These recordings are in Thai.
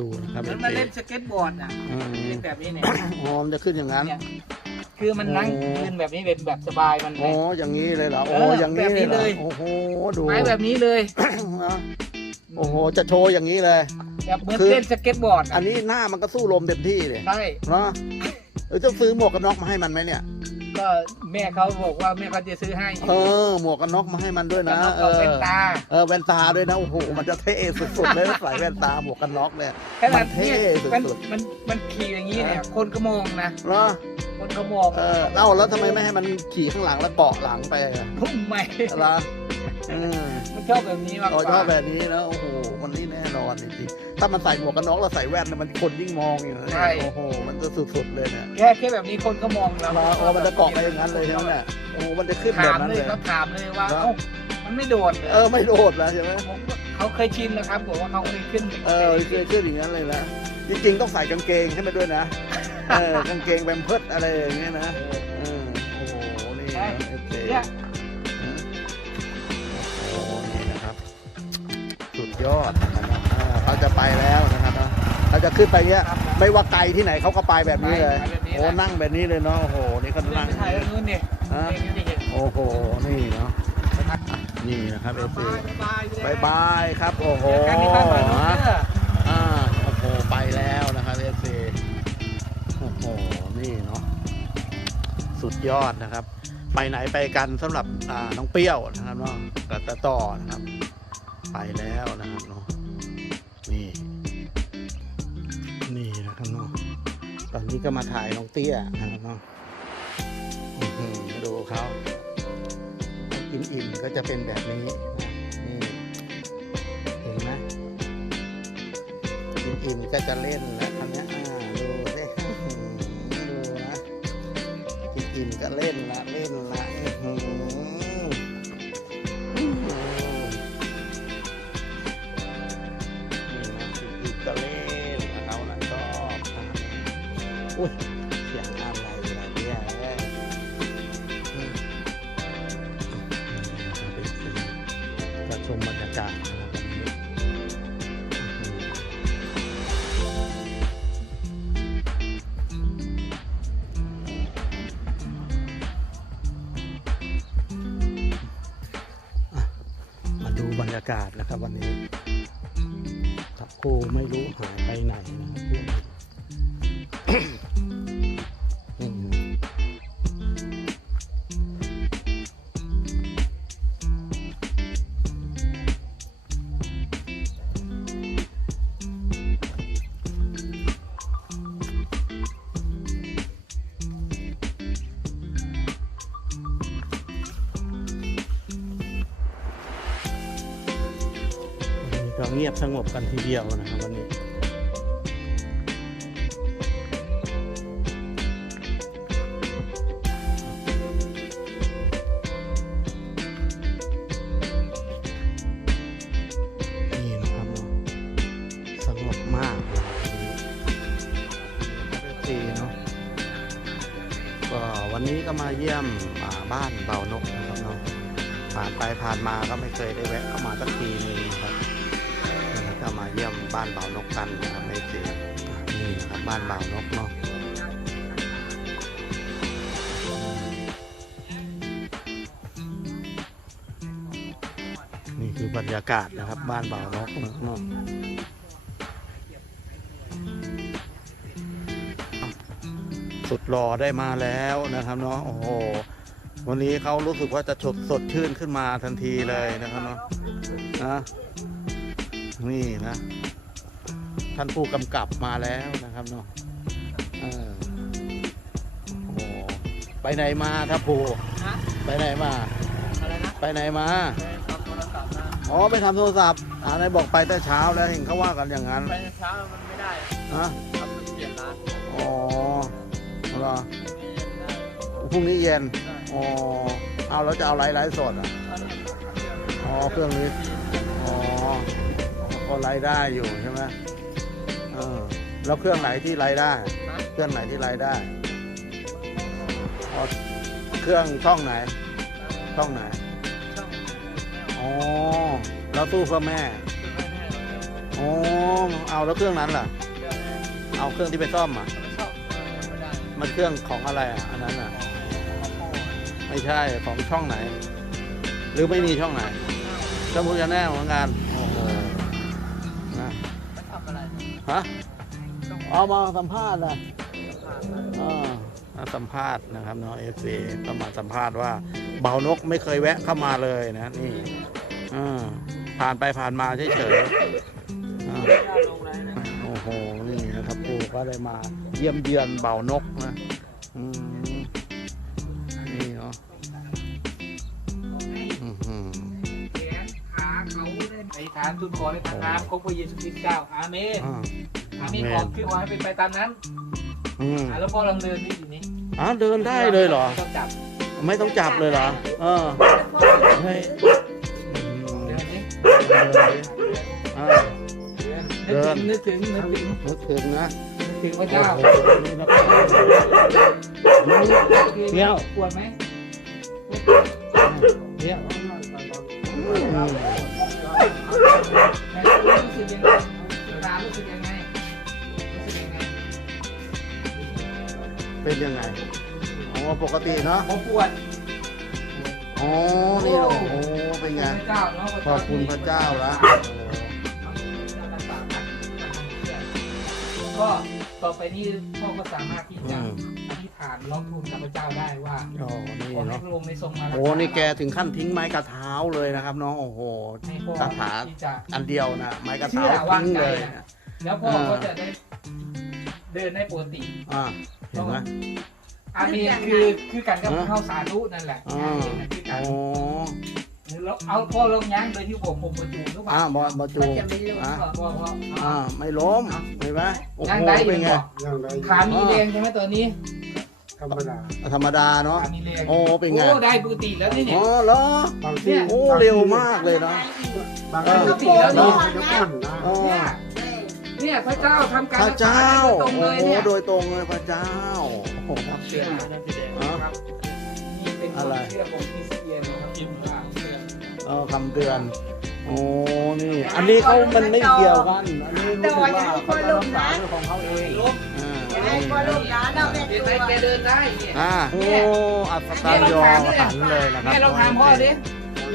ดูนะครับเหมือนมาเล่นสเก็ตบอร์ดอะอืมเป็นแบบนี้เนี่ยอ๋อมันจะขึ้นอย่างนั้น เนี่ยคือมันนั่งโอ้ ยืนแบบนี้เป็นแบบสบายมันอ๋ออย่างนี้เลยเหรอโอ้เอออย่างนี้เลยเหรแบบนี้เลอยโอ้โหดูไม้แบบนี้เลยนะโอ้โหจะโชว์อย่างนี้เลย แบบเหมือนคือ เล่นสเก็ตบอร์ดอัอะนนี้หน้ามันก็สู้ลมเต็มที่เลยใช่เนาะเออจะซื้อหมวกกันน็อกมาให้มันไหมเนี่ย ก็แม่เขาบอกว่าแม่เขาจะซื้อให้เออ หมวกกันน็อกมาให้มันด้วยนะแล้วเอก็อเป็นตาเออแว่นตาด้วยนะโอ้โหมันจะเท่สุดๆเลยถ้าใส่แว่นตาหมวกกันน็อกเนี่ยขนาดมันเท่นี้มันสุดมันมันขี่อย่างนี้เนี่ยคนก็มองนะเนาะคนก็มองเออเล่าแล้วทำไมไม่ให้มันขี่ข้างหลังแล้วเกาะหลังไปอะพุ่มไม่อะไรอืมมันชอบแบบนี้มากกเราว่าชอบแบบนี้นะโอ้โห มันนี่แน่นอนจริงๆถ้ามันใส่หมวกกันน็อกแล้วใส่แว่นเนี่ยมันคนยิ่งมองอยู่นะเนี่ยโอ้โหมันจะสุดๆเลยเนี่ยแค่แค่แบบนี้คนก็มองแล้วเราเอามันจะเกาะไปอย่างนั้นเลยใช่ไหมเนี่ยโอ้โหมันจะขึ้นแบถาบมนั้นเลเลยย เขาถามเลยว่าครับ เอ้ามันไม่โดดเหรเออไม่โดดแล้วใช่ไหมผมก็เขาเคยชินแล้วครับบอกว่าเขาเคยขึ้นเออเคยขึ้นอย่างนั้นเลยนะจริงๆต้องใส่กางเกงให้มันด้วยนะเออกางเกงแบมเพิร์ดอะไรอย่างเงี้ยนะเออโอ้โหนี่นะโอเค เนี่ย แล้วนะครับเนาะเขาจะขึ้นไปเงี้ย ไม่ว่าไกลที่ไหนเขาก็ไปแบบนี้เลยไปแบบนี้โอ้แหละนั่งแบบนี้เลยเนาะโอ้โหนี่ก็เดินนั่งไปถ่ายตรงนู้นเนี่ยฮะนี่นี่นี่โอ้โหนี่เนาะนี่นะครับเอฟซีบายบายบายบายครับโอ้โหเจอกันที่บ้านบ่าวนุ๊กฮะเด้ออ่าโอ้โหไปแล้วนะครับเอฟซีโอ้โหนี่เนาะสุดยอดนะครับ ไปไหนไปกันสำหรับอ่าน้องเปรี้ยวนะครับเนาะกับตาต่อนะครับ ไปแล้วนะครับเนาะ นี่นะครับเนาะตอนนี้ก็มาถ่ายน้องเตี้ยนะครับเนาะอื้อหือดูเขากินอิ่มก็จะเป็นแบบนี้นี่เห็นไหมกินอิ่มก็จะเล่นแล้วคันนี้ยอ่าดูสิอื้อหือดูนะกินอิ่มก็เล่นละเล่นละากาศนะครับ วันนี้ตะโคไม่รู้หายไปไหนนะครับ เงียบสงบกันทีเดียวนะครับวันนี้นี่นะครับเนาะสงบมากเลยทีดีเนาะก็วันนี้ก็มาเยี่ยมอ่าบ้านเบานกนะครับเนาะผ่านไปผ่านมาก็ไม่เคยได้แวะเข้ามาสักทีนึงครับ มาเยี่ยมบ้านเบานกกันนะครับในเจนี่นะครับบ้านเบานกเนาะนี่คือบรรยากาศนะครับบ้านเบานกเนาะสุดรอได้มาแล้วนะครับเนาะโอ้โหวันนี้เขารู้สึกว่าจะสดสดชื่นขึ้นมาทันทีเลยนะครับเนาะนะ นี่นะ ท่านผู้กำกับมาแล้วนะครับเนาะเออโอ้โหไปไหนมาครับผู้ฮะไปไหนมาอะไรนะไปไหนมา ไปทำโทรศัพท์นะอ๋อไปทำโทรศัพท์อ่านายบอกไปแต่เช้าแล้วเห็นเขาว่ากันอย่างนั้น ไปเช้ามันไม่ได้ฮะทำมันเปลี่ยนร้าน อ๋อเหรอนี่ได้พรุ่งนี้เย็นได้อ๋อ เอาแล้วจะเอาไลฟ์ไลฟ์สดอะ อ๋อเครื่องนี้ อ๋อ ก็ไลฟ์ได้อยู่ใช่ไหมเออแล้วเครื่องไหนที่ไลฟ์ได้ เครื่องไหนที่ไลฟ์ได้อ๋อเครื่องช่องไหน ช่องไหนอ๋อแล้วตู้เพื่อแม่อ๋ออ๋อเอาแล้วเครื่องนั้นล่ะเครื่องนี้เอาเครื่องที่ไปซ่อมอะไม่ชอบไม่ได้มันเครื่องของอะไรอะอันนั้นอะของพ่อไม่ใช่ของช่องไหน หรือไม่มีช่องไหนช่องพุทธแน่เหมือนกันโอ้โห ฮะต้องเอามาสัมภาษณ์นะผ่านมาอ่ามาสัมภาษณ์นะครับน้องเอฟซีก็มาสัมภาษณ์ว่า เบานกไม่เคยแวะเข้ามาเลยนะ นี่อ่าผ่านไปผ่านมาเฉยๆอ่าไม่ได้ลงไรนะโอ้โหนี่นะครับปู่ก็เลยมาเยี่ยมเยือนเบานกนะอืมานทุนขอในทางน้ำของพระเยซูคริสต์เจ้าอาเมนอ่าอาเมนขอคือขอให้เป็นไปตามนั้นอืมอะแล้วพ่อลองเดินนี่ทีนี้อ้าวเดินได้เลยเหรอ ต้องจับไม่ต้องจับเลยเหรอ เออ ให้อืมเดินนี่เดินดิอ่าเดินนึกถึงนึกถึงนึกถึงนะนึกถึงพระเจ้าโอ้โหนี่นะครับเที่ยวปวดไหมเที่ยว ยังไงรู้สึกยังไงเป็นยังไงอ๋อปกติเนาะผมปวดอ๋อนี่เหรอโอ้เป็นไง พระเจ้าเนาะขอบคุณพระเจ้าละก็ต่อไปนี้พ่อก็สามารถที่อืจะมอธิษฐานร้องทูลกับพระเจ้าได้ว่าอ๋อนี่ขอให้เนาะพระองค์ในทรงมารัษาโอ้นี่แกถึงขั้นทิ้งไม้กระเท้าเลยนะครับน้องโอ้โหให้พ่อคาถาที่จะ อันเดียวนะไม้กระเชื่เท้าอวางทิ้งใจเลยนะ แล้วพ่อก็จะได้เดินได้ปกติ อ่าเห็นไหมอาเมนคือคือกันกับอ่าเข้าสาธุนั่นแหละอ่าอาเมนนะคือกันโอ้หรือเราเอาพ่อลงยั้งโดยที่ผมผมประจูหรือเปอ่าล่าบอบอจูจะไม่รู้อ่าพ่อพ่ออ่าไม่ล้มเห็นไหมโอ้โหยั้งได้อเป็ยู่นไงบอกอย่างไรขามีแรงใช่ไหมตัวนี้ธรรมดาธรรมดาเนาะขามีแรงโอ้เป็นไงโอ้ได้ปกติแล้วนี่เนี่ยอ๋อเหรอบางที่โอ้เร็วมากเลยเนาะบางที่ปกติแล้วเนาะเนาะเดี๋ยวก่อนนะอ๋อ เนี่ยเนี่ยพระเจ้าทำการพระเจ้ารักษได้โดยตรงโอ้เลยโหเนี่ยโดยตรงเลยพระเจ้าโอ้โหครับเชื่อนะพี่แดงอ๋อครับนี่เป็นอะไรเชื่อผมที่เซียนนะครับพิมพ์ว่าเชื่อเออคำเตือนโอ้นี่ อันนี้เขามันไม่เกี่ยวกัน อันนี้รู้สึกว่าเขาจะรักษาเรื่องของเขาเองลบอ่าอย่าให้พ่อลูกหลานเราเป็นเดินตัได้วแกเดินได้เนี่ยอ่าโอ้อัศจรรย์ยอหันเลยนะครับแม่ลองถามพ่อดิ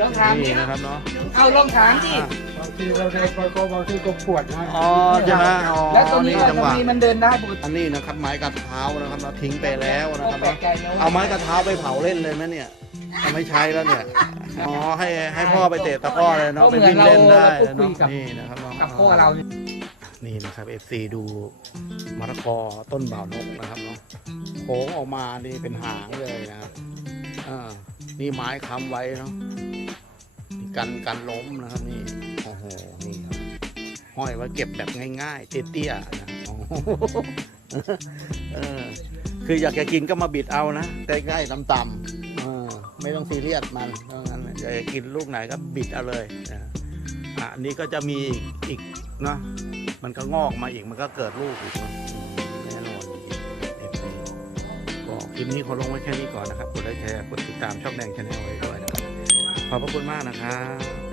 ลองถามดินี่นะครับเนาะเอาลองถามดิอะบางทีเราเดินไปก็บางทีก็ปวดนะอ๋อใช่ไหมอ๋อแล้วตรงนี้นี่ว่าจังตรหงวะนี้มันเดินได้ปกติอันนี้นะครับไม้กระเท้านะครับเราทิ้งไปแล้วนะก็ครับแปลเนาะกใจนะว่เอาไม้กระเท้าไปเผาเล่นเลยไหมเนี่ยเอาไม่ใช้แล้วเนี่ยอ๋อให้ให้พ่อไปเตะตะกร้อเลยเนาะไปวิ่งเล่นได้เนาะนี่นะครับเนาะ กับพ่อเราเนี่ยนี่นะครับ FC ดูมะละกอต้นบ่าวนกนะครับเนาะโค้งออกมานี่เป็นหางเลยนะครับอ่านี่ไม้ค้ำไว้เนาะนี่ กันกันล้มนะครับนี่โอ้โหนี่ครับห้อยไว้เก็บแบบง่ายๆ เตี้ยๆนะเออคืออยากจะกินก็มาบิดเอานะใกล้ๆต่ำๆไม่ต้องซีเรียสมันเพราะงั้นอยากจะกินลูกไหนก็บิดเอาเลยอะอันนี้ก็จะมีอีกนะมันก็งอกมาอีกมันก็เกิดลูกอีกแน่นอนเอฟซีก็คลิปนี้ขอลงไว้แค่นี้ก่อนนะครับกดไลค์แชร์กดติดตามช่องแดงชาแนลไว้ด้วยนะครับ ขอบพระคุณมากนะครับ